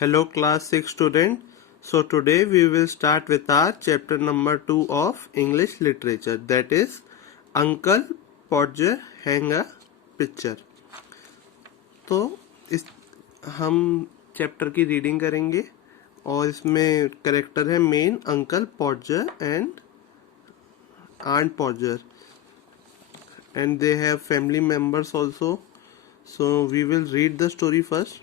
Hello class 6 student. So today we will start with our chapter number 2 of English literature, that is Uncle Podger hang a picture. तो इस हम chapter की reading करेंगे और इसमें character है main uncle Podger and aunt Podger and they have family members also. So we will read the story first.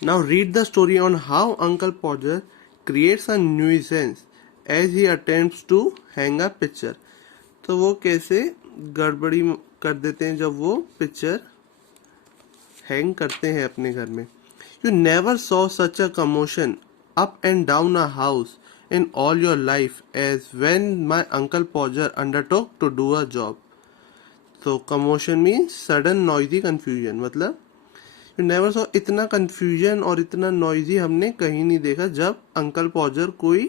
Now read the story on how Uncle Podger creates a nuisance as he attempts to hang a picture. तो वो कैसे गड़बड़ी कर देते हैं जब वो picture hang करते हैं अपने घर में. You never saw such a commotion up and down a house in all your life as when my Uncle Podger undertook to do a job. So commotion means sudden noisy confusion. मतलब You never saw इतना confusion और इतना noisy हमने कहीं नहीं देखा जब uncle पॉजर कोई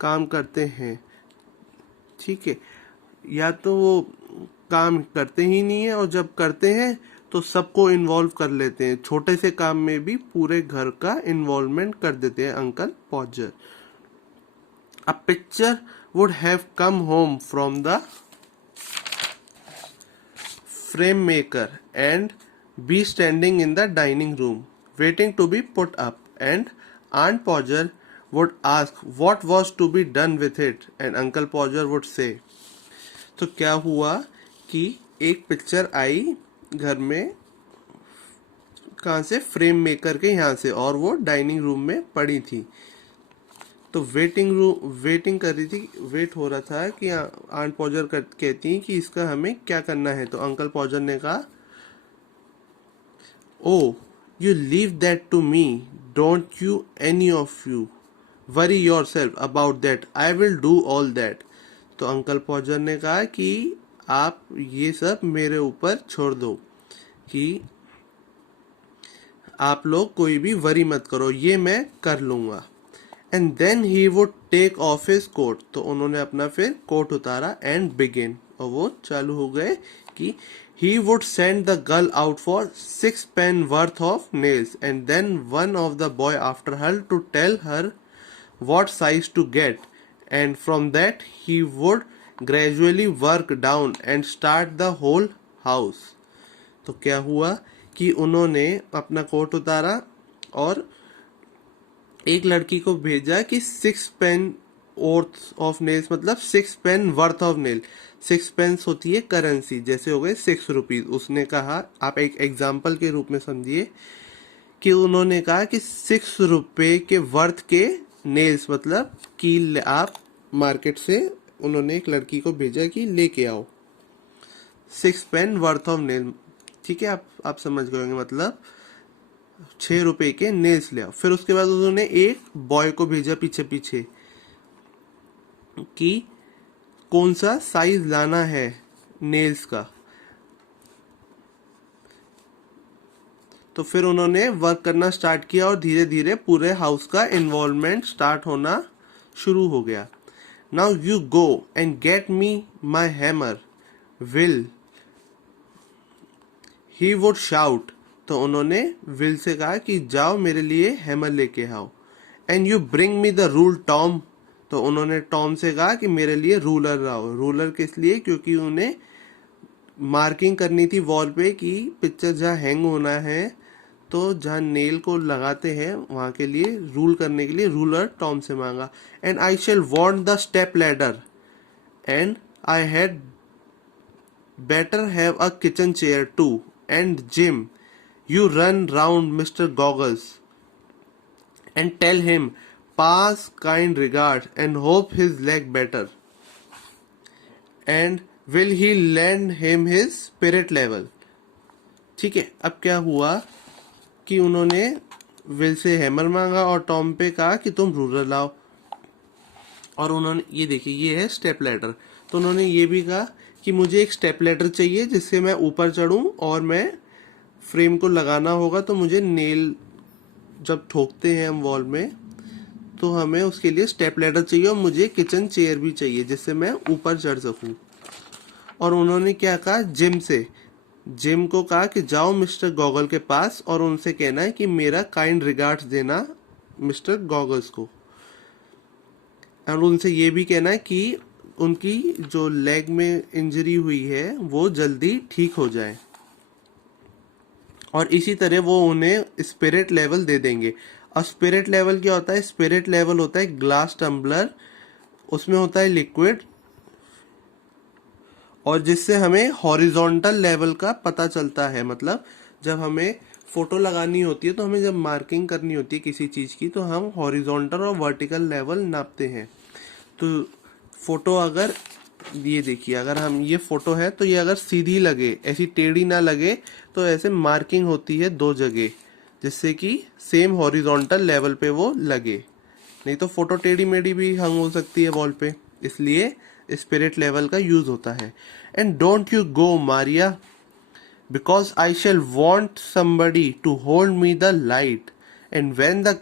काम करते हैं. ठीक है, या तो वो काम करते ही नहीं है और जब करते हैं तो सबको इन्वॉल्व कर लेते हैं. छोटे से काम में भी पूरे घर का इन्वॉल्वमेंट कर देते हैं uncle पॉजर. A picture would have come home from the frame maker and be standing in the dining room waiting to be put up, and Aunt Podger would ask what was to be done with it, and Uncle Podger would say. तो क्या हुआ कि एक picture आई घर में, कहाँ से, frame maker के यहाँ से, और वो डाइनिंग रूम में पड़ी थी. तो वेटिंग कर रही थी, वेट हो रहा था कि आंट पॉजर कहती कि इसका हमें क्या करना है. तो अंकल पॉजर ने कहा, Oh, you leave that to me. Don't you, any of you, worry yourself about that. I will do all that. तो अंकल पॉजर ने कहा कि आप ये सब मेरे ऊपर छोड़ दो, कि आप लोग कोई भी वरी मत करो, ये मैं कर लूँगा. And then he would take off his coat. तो उन्होंने अपना फिर कोट उतारा and begin. और वो चालू हो गए कि he would send the girl out for 6 pence worth of nails, and then one of the boy after her to tell her what size to get, and from that he would gradually work down and start the whole house. तो क्या हुआ कि उन्होंने अपना coat उतारा और एक लड़की को भेजा कि 6 पेन वर्थ ऑफ नेल्स, मतलब 6 pen worth of nail. 6 pence होती है करेंसी, जैसे हो गए 6 रुपीज. उसने कहा, आप एक एग्जाम्पल के रूप में समझिए कि उन्होंने कहा कि 6 रुपए के वर्थ के नेल्स, मतलब कि आप मार्केट से, उन्होंने एक लड़की को भेजा कि लेके आओ 6 पेन वर्थ ऑफ नेल. ठीक है, आप समझ गए होंगे, मतलब 6 रुपए के नेल्स ले आओ. फिर उसके बाद उन्होंने एक बॉय को भेजा पीछे पीछे कि कौन सा साइज लाना है नेल्स का. तो फिर उन्होंने वर्क करना स्टार्ट किया और धीरे धीरे पूरे हाउस का इन्वॉल्वमेंट स्टार्ट होना शुरू हो गया. Now you go and get me my hammer will, he would shout. तो उन्होंने विल से कहा कि जाओ मेरे लिए हैमर लेके आओ. And you bring me the rule Tom. तो उन्होंने टॉम से कहा कि मेरे लिए रूलर लाओ. रूलर किस लिए? क्योंकि उन्हें मार्किंग करनी थी वॉल पे कि पिक्चर जहाँ हैंग होना है, तो जहाँ नेल को लगाते हैं वहाँ के लिए रूल करने के लिए रूलर टॉम से मांगा. And I shall want the step ladder, and I had better have a kitchen chair too. And Jim, you run round Mr. Goggles and tell him pass kind regards and hope his leg better, and will he lend him his spirit level. ठीक है, अब क्या हुआ कि उन्होंने will say hammer मांगा और Tom पे कहा कि तुम रूलर लाओ. और उन्होंने, ये देखिए, ये है स्टेप लैडर. तो उन्होंने ये भी कहा कि मुझे एक स्टेप लैडर चाहिए जिससे मैं ऊपर चढ़ूं, और मैं फ्रेम को लगाना होगा, तो मुझे नेल जब ठोकते हैं हम वॉल में तो हमें उसके लिए स्टेप लैडर चाहिए, और मुझे किचन चेयर भी चाहिए जिससे मैं ऊपर चढ़ सकूं. और उन्होंने क्या कहा, जिम से जिम को कहा कि जाओ मिस्टर गॉगल के पास और उनसे कहना है कि मेरा काइंड रिगार्ड्स देना मिस्टर गॉगल्स को, और उनसे ये भी कहना है कि उनकी जो लेग में इंजरी हुई है वो जल्दी ठीक हो जाए, और इसी तरह वो उन्हें स्पिरिट लेवल दे देंगे। और स्पिरिट लेवल क्या होता है? स्पिरिट लेवल होता है ग्लास टम्बलर, उसमें होता है लिक्विड, और जिससे हमें हॉरिजॉन्टल लेवल का पता चलता है। मतलब जब हमें फोटो लगानी होती है तो हमें जब मार्किंग करनी होती है किसी चीज की, तो हम हॉरिजॉन्टल और वर्टिकल लेवल नापते हैं। तो फोटो अगर ये देखिए, अगर हम ये फोटो है तो ये अगर सीधी लगे, ऐसी टेढ़ी ना लगे, तो ऐसे मार्किंग होती है 2 जगह, जिससे कि सेम हॉरिजॉन्टल लेवल पे वो लगे। नहीं तो फोटो टेढ़ी मेढ़ी भी हंग हो सकती है वॉल पे, इसलिए स्पिरिट लेवल का यूज होता है। And don't you go Maria, because I shall want somebody to hold me the light, and when the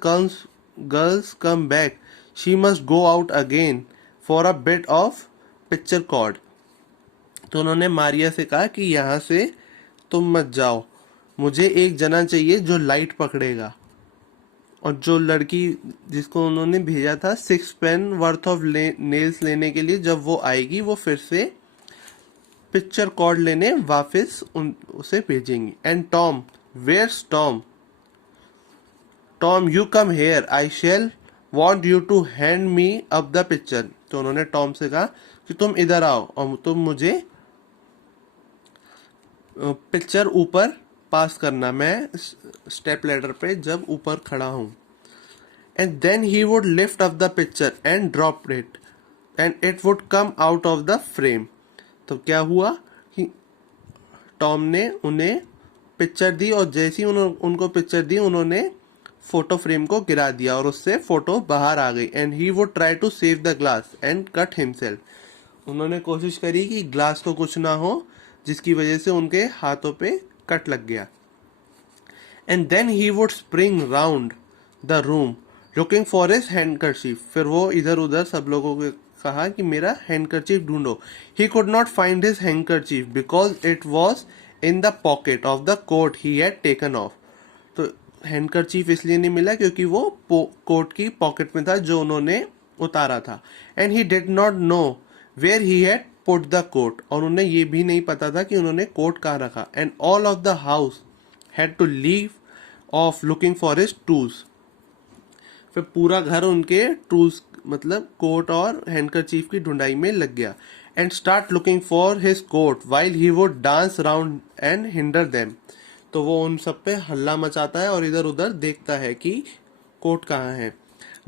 girls come back she must go out again for a bit of picture cord. तो उन्होंने मारिया से कहा कि यहाँ से तुम मत जाओ, मुझे एक जना चाहिए जो लाइट पकड़ेगा। और जो लड़की जिसको उन्होंने भेजा था 6 पेन वर्थ ऑफ नेल्स लेने के लिए, जब वो आएगी वो फिर से पिक्चर कॉर्ड लेने वापस उसे भेजेंगी। And Tom, where's Tom? Tom you come here, I shall want you to hand me up the picture. तो उन्होंने टॉम से कहा कि तुम इधर आओ और तुम मुझे पिक्चर ऊपर पास करना, मैं स्टेप लैडर पे जब ऊपर खड़ा हूं। And then he would lift up the picture and drop it and it would come out of the frame. तो क्या हुआ कि टॉम ने उन्हें पिक्चर दी, और जैसी उनको पिक्चर दी उन्होंने फोटो फ्रेम को गिरा दिया और उससे फोटो बाहर आ गई। And he would try to save the glass and cut himself. उन्होंने कोशिश करी कि ग्लास को कुछ ना हो, जिसकी वजह से उनके हाथों पे कट लग गया। And then he would spring round the room looking for his handkerchief. फिर वो इधर उधर सब लोगों को कहा कि मेरा हैंडकरचीफ ढूंढो। He could not find his handkerchief because it was in the pocket of the coat he had taken off. तो हैंडकरचीफ इसलिए नहीं मिला क्योंकि वो कोट की पॉकेट में था जो उन्होंने उतारा था। And he did not know where he had put the coat, और उन्हें ये भी नहीं पता था कि उन्होंने कोट कहाँ रखा। And all of the house had to leave off looking for his tools. फिर पूरा घर उनके टूल्स मतलब कोट और हैंडकरचीफ की ढूंढाई में लग गया। And start looking for his coat while he would dance round and hinder them. तो वो उन सब पे हल्ला मचाता है और इधर उधर देखता है कि कोट कहाँ है।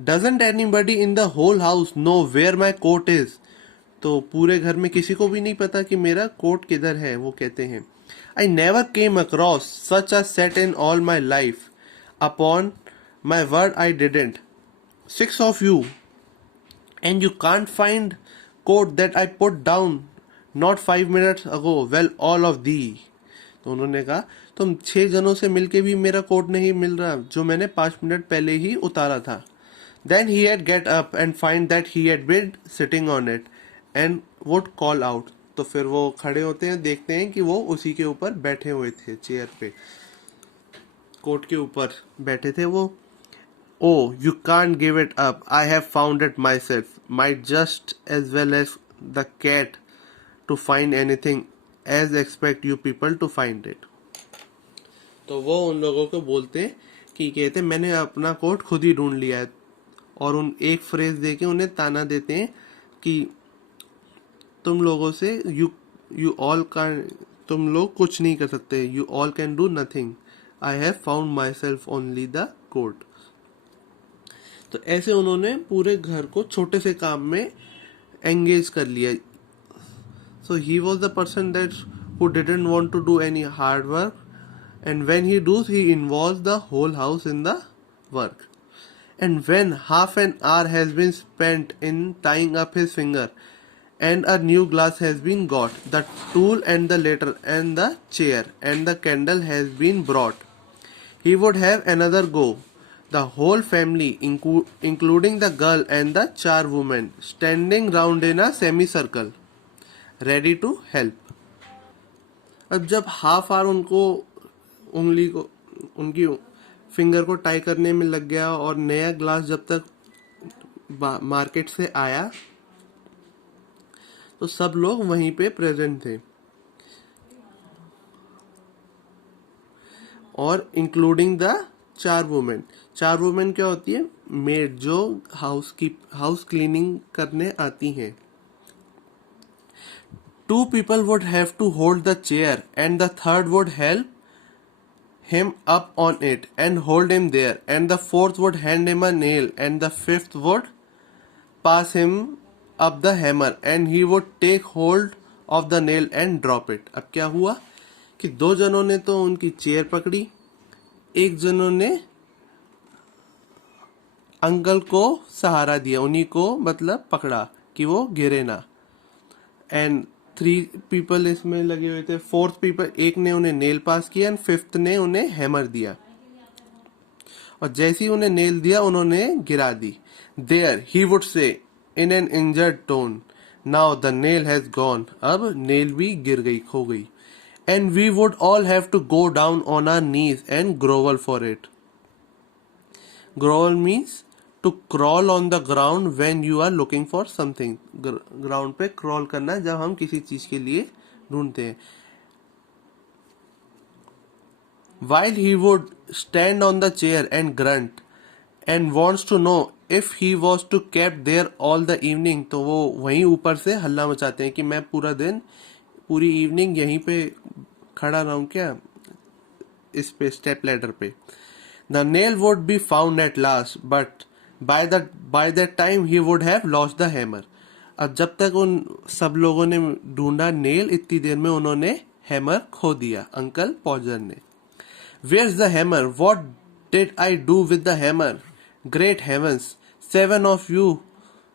Doesn't anybody in the whole house know where my coat is. तो पूरे घर में किसी को भी नहीं पता कि मेरा कोट किधर है। वो कहते हैं I never came across such a set in all my life, upon my word I didn't. 6 of you, and you can't find quote that I put down not 5 minutes ago, well all of thee। तो उन्होंने कहा तुम 6 जनों से मिलके भी मेरा coat नहीं मिल रहा जो मैंने 5 मिनट पहले ही उतारा था। Then he had get up and find that he had been sitting on it and would call out। तो फिर वो खड़े होते हैं, देखते हैं कि वो उसी के ऊपर बैठे हुए थे, चेयर पे कोट के ऊपर बैठे थे वो। Oh, you can't give it up. I have found it myself. Might just as well as the cat to find anything as expect you people to find it। तो वो उन लोगों को बोलते कि कहते मैंने अपना कोट खुद ही ढूंढ लिया है, और उन एक फ्रेज देके उन्हें ताना देते हैं कि तुम लोगों से यू ऑल कैन, तुम लोग कुछ नहीं कर सकते, you all can do nothing, I have found myself only the coat. तो ऐसे उन्होंने पूरे घर को छोटे से काम में एंगेज कर लिया। So he was the person that who didn't want to do any hard work, and when he does he involves the whole house in the work. And when half an hour has been spent in tying up his finger and a new glass has been got, the tool and the ladle and the chair and the candle has been brought, he would have another go, the whole family including the girl and the charwoman standing round in a semicircle ready to help। अब जब half hour उनको उंगली को उनकी finger को tie करने में लग गया और नया ग्लास जब तक मार्केट से आया तो सब लोग वहीं पे प्रेजेंट थे और इंक्लूडिंग द 4 वुमेन। 4 वुमेन क्या होती है? मेड, जो हाउस क्लीनिंग करने आती हैं। 2 people would have to hold the chair and the third would help him up on it and hold him there, and the fourth would hand him a nail, and the fifth would pass him up the hammer and he would take hold of the nail and drop it। अब क्या हुआ कि 2 जनों ने तो उनकी chair पकड़ी, एक जनों ने अंकल को सहारा दिया, उन्हीं को मतलब पकड़ा कि वो गिरे ना। एंड 3 people इसमें लगे हुए थे। 4th people, एक ने उन्हें नेल पास किया एंड 5th ने उन्हें हैमर दिया, और जैसे ही उन्हें नेल दिया उन्होंने गिरा दी। There he would say in an injured tone, now the nail has gone, अब नेल भी गिर गई, खो गई। And we would all have to go down on our knees and grovel for it. Grovel means to crawl on the ground when you are looking for something. Ground पे crawl करना जब हम किसी चीज के लिए ढूंढते हैं। While he would stand on the chair and grunt and wants to know if he was to kept there all the evening, तो वो वहीं ऊपर से हल्ला मचाते हैं कि मैं पूरा दिन, पूरी इवनिंग यहीं पे खड़ा रहूं क्या, इस पे स्टेप लैडर पे। The nail would be found at last, but by that time he would have lost the hammer। अब जब तक उन सब लोगों ने ढूंढा नेल, इतनी देर में उन्होंने हैमर खो दिया, अंकल पॉजर ने। Where's the hammer? What did I do with the hammer? Great heavens, 7 of you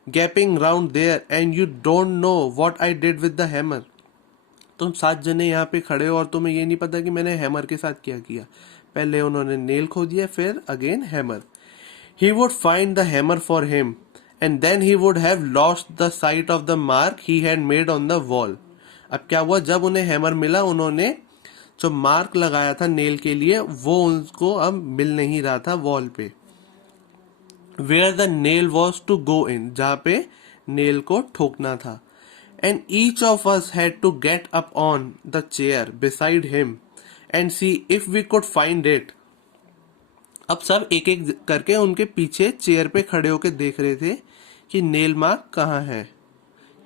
gaping round there and you don't know what I did with the hammer। तुम 7 जने यहाँ पे खड़े हो और तुम्हें ये नहीं पता कि मैंने हैमर के साथ क्या किया। पहले उन्होंने नेल खो दिया, फिर again hammer. He would find the hammer for him and then he would have lost the sight of the mark he had made on the wall। अब क्या हुआ, जब उन्हें हैमर मिला, उन्होंने जो मार्क लगाया था नेल के लिए वो उनको अब मिल नहीं रहा था वॉल पे। Where the nail was to go in, जहाँ पे नेल को ठोकना था। And each of us had to get up on the chair beside him and see if we could find it. अब सब एक एक करके उनके पीछे चेयर पे खड़े होके देख रहे थे कि नेल मार्क कहाँ है,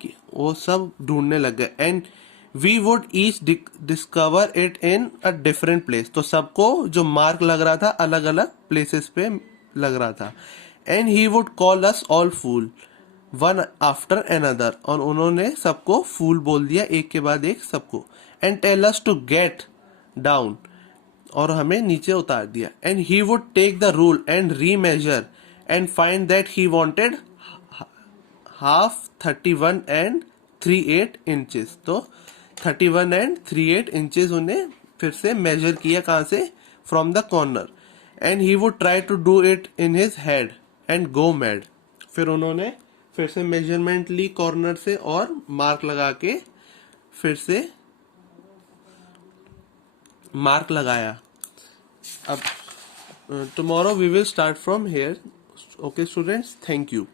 कि वो सब ढूंढने लग गए। And we would each discover it in a different place, तो सबको जो मार्क लग रहा था अलग अलग प्लेसेस पे लग रहा था। And he would call us all fool one after another, और उन्होंने सबको फूल बोल दिया एक के बाद एक सबको। And tell us to get down, और हमें नीचे उतार दिया। And he would take the rule and remeasure and find that he wanted half 31 and 3/8 inches. तो 31 and 3/8 इंचेस उन्हें फिर से मेजर किया, कहां से, from the corner. And he would try to do it in his head and go mad. फिर उन्होंने फिर से मेजरमेंट ली कॉर्नर से और मार्क लगा के फिर से मार्क लगाया। अब tomorrow we will start from here. Okay students, thank you.